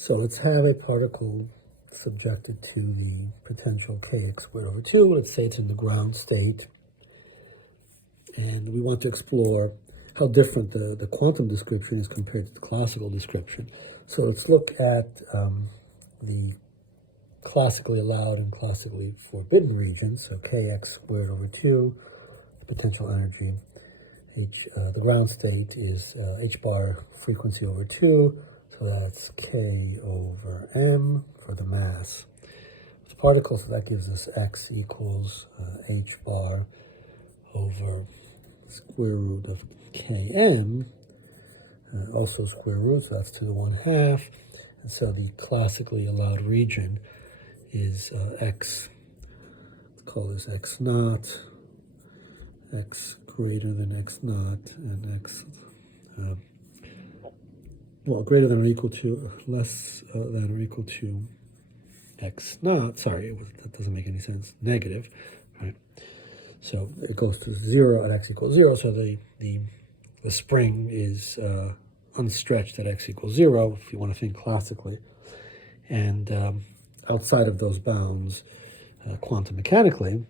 So let's have a particle subjected to the potential kx squared over 2. Let's say it's in the ground state. And we want to explore how different the quantum description is compared to the classical description. So let's look at the classically allowed and classically forbidden regions. So kx squared over 2, the potential energy. The ground state is h bar frequency over 2. So that's k over m for the mass. It's particles, so that gives us x equals h bar over square root of km, also square root, so that's to the 1/2. And so the classically allowed region is x, let's call this x naught, x greater than x naught, and x, well, greater than or equal to, less than or equal to x naught. Sorry, that doesn't make any sense. Negative, right? So it goes to 0 at x equals 0. So the spring is unstretched at x equals 0, if you want to think classically. And outside of those bounds, quantum mechanically,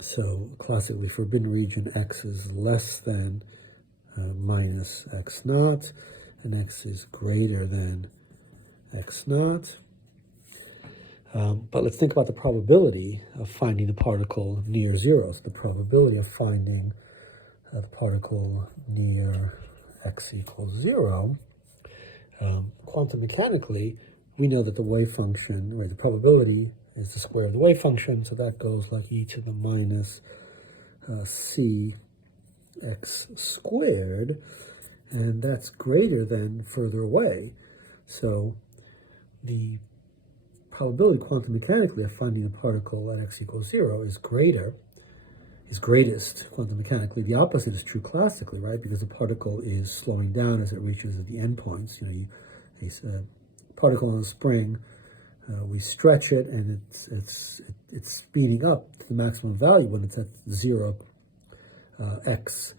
so classically forbidden region, x is less than minus x naught, and x is greater than x naught. But let's think about the probability of finding the particle near 0. So the probability of finding the particle near x equals 0, quantum mechanically, we know that the wave function, right, the probability is the square of the wave function, so that goes like e to the minus c x squared, and that's greater than further away. So the probability quantum mechanically of finding a particle at x equals 0 is greatest quantum mechanically. The opposite is true classically, right? Because the particle is slowing down as it reaches the endpoints. You know, a particle on a spring, we stretch it, and it's speeding up to the maximum value when it's at 0 x,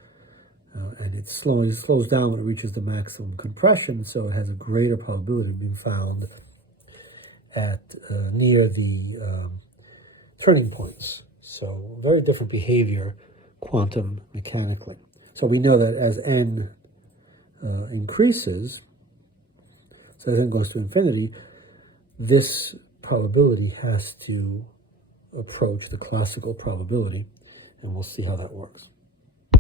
and it slows down when it reaches the maximum compression. So it has a greater probability of being found at near the turning points. So very different behavior quantum mechanically. So we know that as n increases, so as n goes to infinity, this probability has to approach the classical probability, and we'll see how that works.